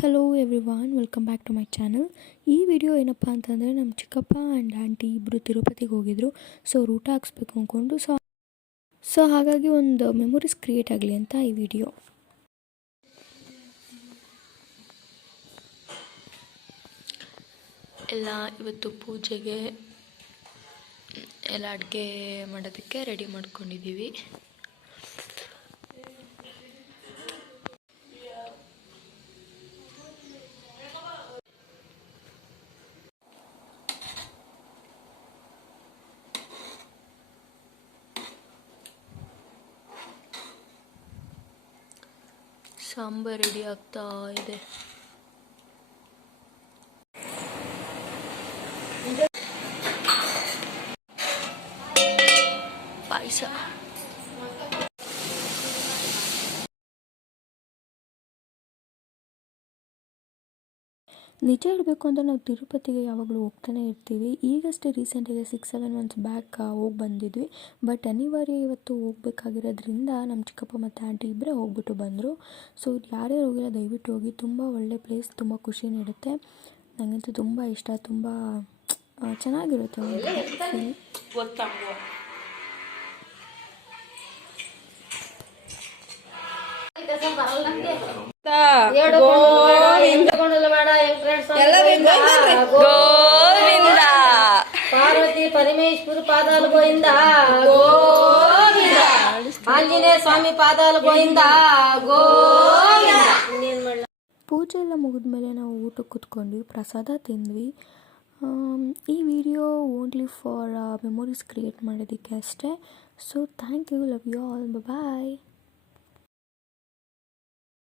Hello everyone, welcome back to my channel. ಈ video ಏನಪ್ಪ ಅಂತಂದರೆ, ನಮ್ಮ ಚಿಕ್ಕಪ್ಪ ಆ್ಯಂಡ್ ಆಂಟಿ ಇಬ್ಬರು ತಿರುಪತಿಗೆ ಹೋಗಿದ್ರು. ಸೊ ಊಟ ಹಾಕ್ಸ್ಬೇಕು ಅಂದ್ಕೊಂಡು ಸೊ ಹಾಗಾಗಿ ಒಂದು ಮೆಮೊರೀಸ್ ಕ್ರಿಯೇಟ್ ಆಗಲಿ ಅಂತ ಈ ವಿಡಿಯೋ. ಎಲ್ಲ ಇವತ್ತು ಪೂಜೆಗೆ ಎಲ್ಲ ಅಡುಗೆ ಮಾಡೋದಕ್ಕೆ ರೆಡಿ ಮಾಡ್ಕೊಂಡಿದ್ದೀವಿ. ಸಾಂಬಾರು ರೆಡಿ ಆಗ್ತಾ ಇದೆ. ಪಾಯಸ. ನಿಜ ಹೇಳಬೇಕು ಅಂದರೆ ನಾವು ತಿರುಪತಿಗೆ ಯಾವಾಗಲೂ ಹೋಗ್ತಾನೆ ಇರ್ತೀವಿ. ಈಗಷ್ಟೇ ರೀಸೆಂಟಾಗಿ 6-7 ಮಂತ್ಸ್ ಬ್ಯಾಕ್ ಹೋಗಿ ಬಂದಿದ್ವಿ. ಬಟ್ ಅನಿವಾರ್ಯ ಇವತ್ತು ಹೋಗ್ಬೇಕಾಗಿರೋದ್ರಿಂದ ನಮ್ಮ ಚಿಕ್ಕಪ್ಪ ಮತ್ತು ಆಂಟಿ ಇಬ್ಬರೇ ಹೋಗ್ಬಿಟ್ಟು ಬಂದರು. ಸೊ ಯಾರ್ಯಾರು ಹೋಗಿಲ್ಲ ದಯವಿಟ್ಟು ಹೋಗಿ, ತುಂಬ ಒಳ್ಳೆ ಪ್ಲೇಸ್, ತುಂಬ ಖುಷಿ ನೀಡುತ್ತೆ. ನನಗಂತೂ ತುಂಬ ಇಷ್ಟ, ತುಂಬ ಚೆನ್ನಾಗಿರುತ್ತೆ ಫೀಲ್. ಗೋವಿಂದ ಪಾರ್ವತಿ ಪರಮೇಶ್ವರ ಪಾದಾಲು ಗೋವಿಂದ ಗೋವಿಂದ, ಆಂಜನೇಯ ಸ್ವಾಮಿ ಪಾದಾಲು ಗೋವಿಂದ ಗೋವಿಂದ. ಪೂಜೆ ಎಲ್ಲ ಮುಗಿದ್ಮೇಲೆ ನಾವು ಊಟಕ್ಕೆ ಕೂತ್ಕೊಂಡ್ವಿ, ಪ್ರಸಾದ ತಿಂದ್ವಿ. ಈ video only for memories create ಮಾಡೋದಕ್ಕೆ ಅಷ್ಟೇ. So thank you, love you all, bye.